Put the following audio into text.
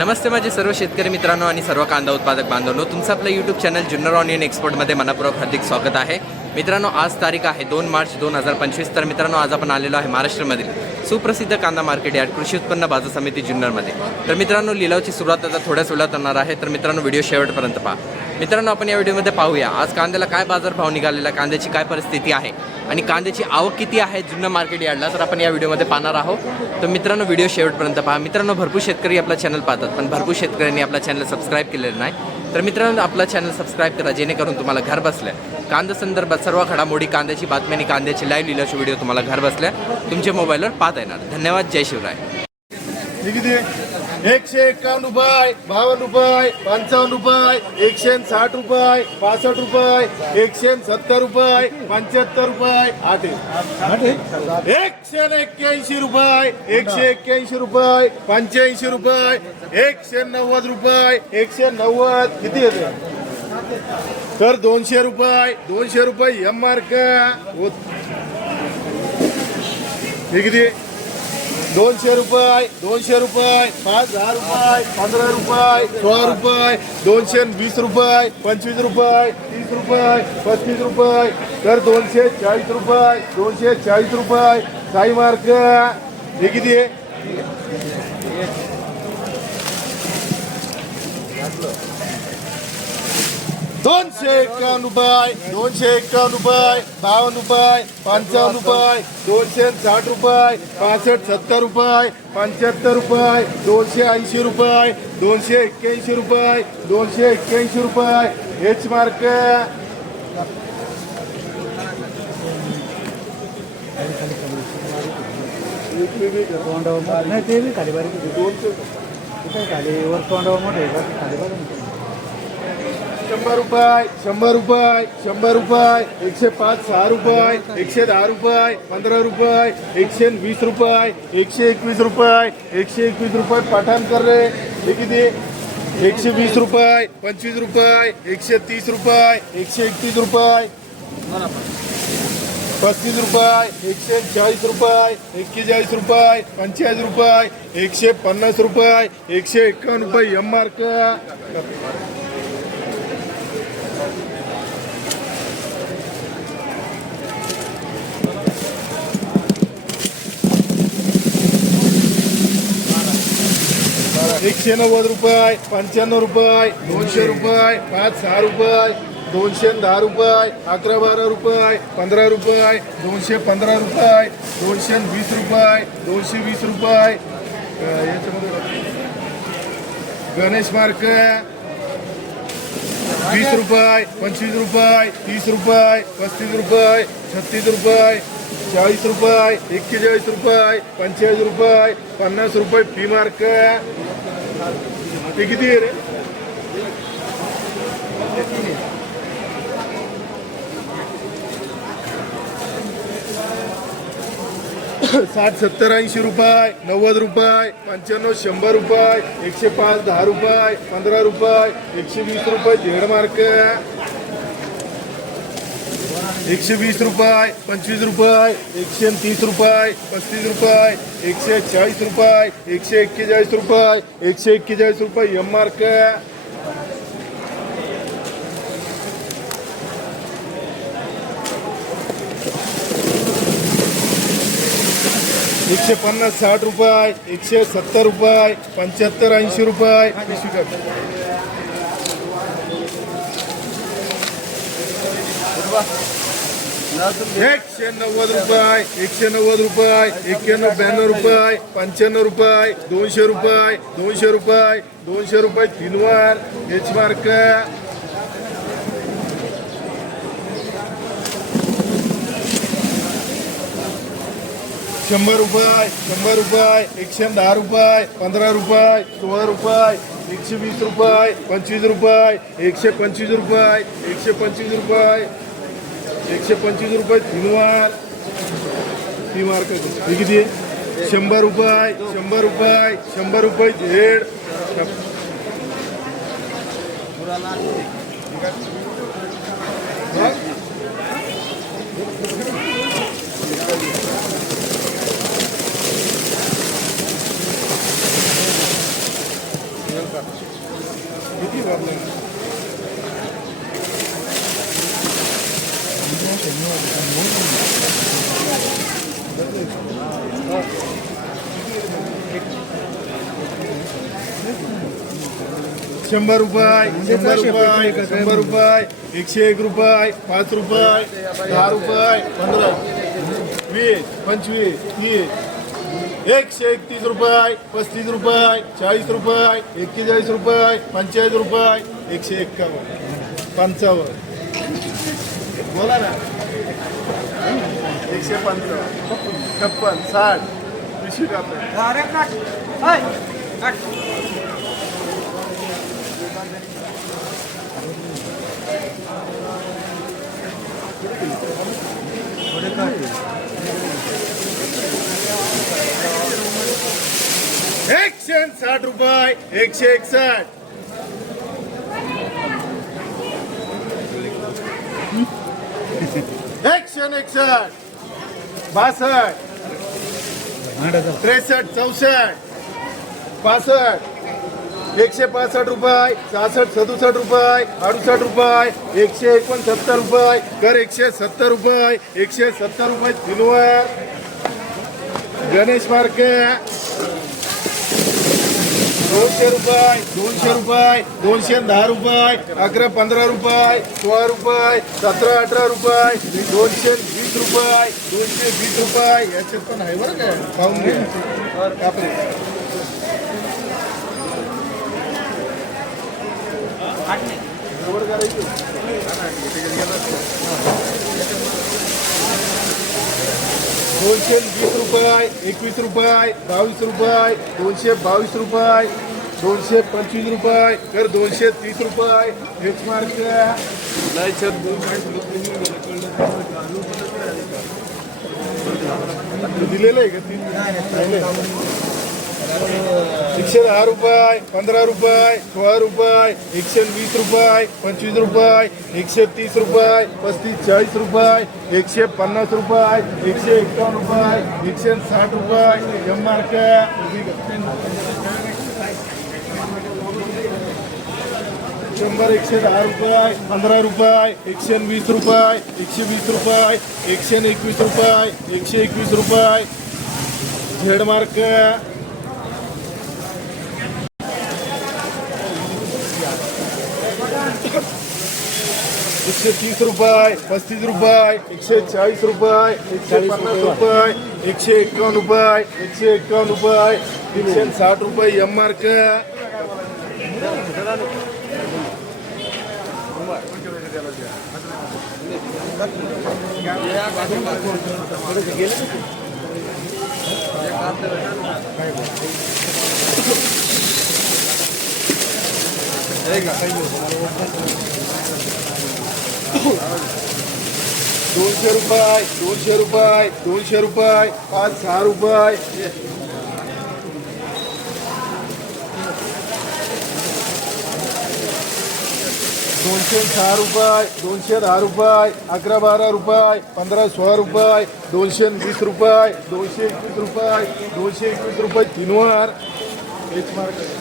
नमस्ते माझे सर्व शेतकरी मित्रांनो आणि सर्व कांदा उत्पादक बांधवांनो तुमचं आपलं यूट्यूब चॅनल जुन्नर ऑनियन एक्सपोर्टमध्ये मनापूर्वक हार्दिक स्वागत आहे. मित्रांनो आज तारीख आहे दोन मार्च दोन हजार पंचवीस तर मित्रांनो आज आपण आलेलो आहे महाराष्ट्रामधील सुप्रसिद्ध कांदा मार्केट यार्ड कृषी उत्पन्न बाजार समिती जुन्नरमध्ये. तर मित्रांनो लिलावची सुरुवात आता थोड्याच वेळात होणार आहे तर मित्रांनो व्हिडिओ शेवटपर्यंत पहा. मित्रांनो आपण या व्हिडिओमध्ये पाहूया आज कांद्याला काय बाजारभाव निघालेला कांद्याची काय परिस्थिती आहे आणि कांद्याची आवक किती आहे जुन्या मार्केट यार्डला तर आपण या व्हिडिओमध्ये पाहणार आहोत. तर मित्रांनो व्हिडिओ शेवटपर्यंत पहा. मित्रांनो भरपूर शेतकरी आपला चॅनल पाहतात पण भरपूर शेतकऱ्यांनी आपला चॅनल सबस्क्राईब केलेलं नाही. तर मित्रांनो आपला चॅनल सबस्क्राईब करा जेणेकरून तुम्हाला घर बसल्या. कांदा संदर्भात सर्व घडामोडी कांद्याची बातमी आणि कांद्याची लाईव्ह लिहिल्याचे व्हिडिओ तुम्हाला घर बसल्या. तुमच्या मोबाईलवर पाहता येणार. धन्यवाद. जय शिवराय. किती एकशे एक्कावन्न रुपये बावन्न रुपये पंचावन्न रुपये एकशे साठ रुपये पासष्ट रुपये एकशे सत्तर रुपये पंच्याहत्तर रुपये आठ एकशे एक्क्याऐंशी रुपये एकशे एक्क्याऐंशी रुपये पंच्याऐंशी रुपये एकशे नव्वद रुपये एकशे नव्वद. किती येते? तर दोनशे रुपये दोनशे रुपये एम आर हे किती? दोनशे रुपये दोनशे रुपये पाच हजार रुपये पंधरा रुपये सोळा रुपये दोनशे वीस रुपये पंचवीस रुपये तीस रुपये पस्तीस रुपये तर दोनशे चाळीस रुपये दोनशे चाळीस रुपये. काही मार्क हे किती आहे? दोनशे एक्क्याण्णव रुपये दोनशे एक्क्याण्णव रुपये बावन्न रुपये पंचावन्न रुपये दोनशे साठ रुपये पासष्ट सत्तर रुपये पंच्याहत्तर रुपये दोनशे ऐंशी रुपये दोनशे एक्क्याऐंशी रुपये दोनशे एक्क्याऐंशी रुपये. हेच मार्क नाही ते बी खाली बारीक खाली वर तोंडावर मोठे खाली बघा शंभर रुपये शंभर रुपये शंभर रुपये एकशे पाच सहा रुपये एकशे दहा रुपये पंधरा रुपये एकशे वीस रुपये एकशे एकवीस रुपये एकशे एकवीस रुपये पाठाण कर रे हे किती एकशे वीस रुपये पंचवीस रुपये एकशे तीस रुपये एकशे एकतीस रुपये पस्तीस रुपये एकशे चाळीस रुपये एक्केचाळीस रुपये पंचेचाळीस रुपये एकशे पन्नास रुपये एकशे एकावन्न रुपये एम का एकशे नव्वद रुपये, पंच्याण्णव रुपये, दोनशे रुपये, पाच सहा रुपये, दोनशे दहा रुपये, अकरा बारा रुपये, पंधरा रुपये, दोनशे पंधरा रुपये, दोनशे वीस रुपये, दोनशे वीस रुपये. गणेश मार्क, वीस रुपये, पंचवीस रुपये, तीस रुपये, पस्तीस रुपये, छत्तीस रुपये, चाळीस रुपये, एक्केचाळीस रुपये, पंचेचाळीस रुपये, पन्नास रुपये फ़ी मार्क. ते किती आहे रे? साठ सत्तर ऐंशी रुपये नव्वद रुपये पंच्याण्णव शंभर रुपये एकशे पाच दहा रुपये पंधरा रुपये एकशे वीस रुपये झेड मार्क. एकशे वीस रुपये, पंचवीस रुपये, एकशे तीस रुपये, पस्तीस रुपये, एकशे चाळीस रुपये, एकशे एक्केचाळीस रुपये, एकशे एक्केचाळीस रुपये एम मार्क एकशे पन्नास साठ रुपये, एकशे सत्तर रुपये, पंच्याहत्तर ऐंशी रुपये पिशवी. एकशे नव्वद रुपये एकशे नव्वद रुपये एक्क्याण्णव ब्याण्णव रुपये पंच्याण्णव रुपये दोनशे रुपये दोनशे रुपये दोनशे रुपये तीन वार एच मार्क शंभर रुपये शंभर रुपये एकशे दहा रुपये पंधरा रुपये सोळा रुपये एकशे वीस रुपये पंचवीस रुपये एकशे पंचवीस रुपये एकशे पंचवीस रुपये. एकशे पंचवीस रुपये तीन ती मार्क हे किती आहे? शंभर रुपये शंभर रुपये शंभर रुपये झेड मग शंभर रुपये शंभर रुपये शंभर रुपये एकशे एक रुपये पाच रुपये दहा रुपये पंधरा. वीस पंचवीस तीस. एकशे एकतीस रुपये पस्तीस रुपये चाळीस रुपये एक्केचाळीस रुपये पंचेचाळीस रुपये एकशे एक्कावन्न. पंचावन्न. बोला ना. एकशे पंचावन्न. छप्पन साठ. विशेष कापड एकशे साठ रुपये एकशे एकसष्ट. एकशे एकसष्ट. बासष्ट. त्रेसष्ट चौसष्ट. पासष्ट. एकशे पासष्ट रुपये सहासष्ट सदुसष्ट रुपये अडुसष्ट रुपये एकशे एकोणसत्तर रुपये कर एकशे सत्तर रुपये एकशे सत्तर रुपये सिल्वर गणेश मार्के. दोनशे रुपये दोनशे रुपये दोनशे दहा रुपये अकरा पंधरा रुपये सोळा रुपये सतरा अठरा रुपये दोनशे वीस रुपये दोनशे वीस रुपये. याच्यात पण आहे बरं का? पाहून कापरे बरोबर करायचं? दोनशे वीस रुपये एकवीस रुपये बावीस रुपये दोनशे बावीस रुपये दोनशे पंचवीस रुपये तर दोनशे तीस रुपये. हेच मार्क दिलेलं आहे का तीन? एकशे दहा रुपये पंधरा रुपये सोळा रुपये एकशे वीस रुपये पंचवीस रुपये एकशे तीस रुपये पस्तीस चाळीस रुपये एकशे पन्नास रुपये एकशे एकावन्न रुपये एकशे साठ रुपये एम मार्क शंभर एकशे दहा रुपये पंधरा रुपये एकशे वीस रुपये एकशे वीस रुपये एकशे एकवीस रुपये एकशे एकवीस रुपये झेड मार्क एकशे तीस रुपये पस्तीस रुपये एकशे चाळीस रुपये एकशे पन्नास रुपये एकशे एकावन्न रुपये एकशे एकावन्न रुपये तीनशे साठ रुपये एम मार्क दोनशे रुपये दोनशे रुपये दोनशे रुपये पाच सहा रुपये. दोनशे सहा रुपये दोनशे दहा रुपये अकरा बारा रुपये पंधरा सोळा रुपये दोनशे वीस रुपये दोनशे एकवीस रुपये दोनशे एकवीस रुपये तीनवर. एक मार्क.